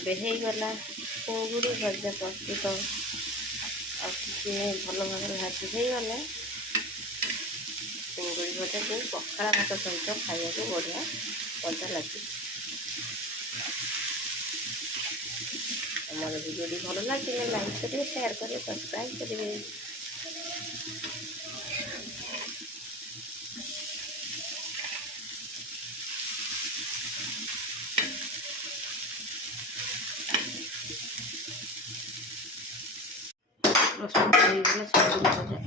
ଏବେ ହେଇଗଲା ଚିଙ୍ଗୁଡ଼ି ଭଜା ପ୍ରସ୍ତୁତ। ଆଉ କିଛି ଭଲ ଭାବରେ ଭାଜି ହେଇଗଲେ ଚିଙ୍ଗୁଡ଼ି ଭଜାକୁ ପଖାଳ ଭାତ ସହିତ ଖାଇବାକୁ ବଢ଼ିଆ ମଜା ଲାଗେ। ଆମର ଭିଡ଼ିଓଟି ଭଲ ଲାଗିଲେ ଲାଇକ୍ କରିବେ, ସେୟାର କରିବେ, ସବସ୍କ୍ରାଇବ୍ କରିବେ। ପ୍ରସ୍ତୁତ ହେଇଗଲା ଚିଙ୍ଗୁଡ଼ି ଭଜା।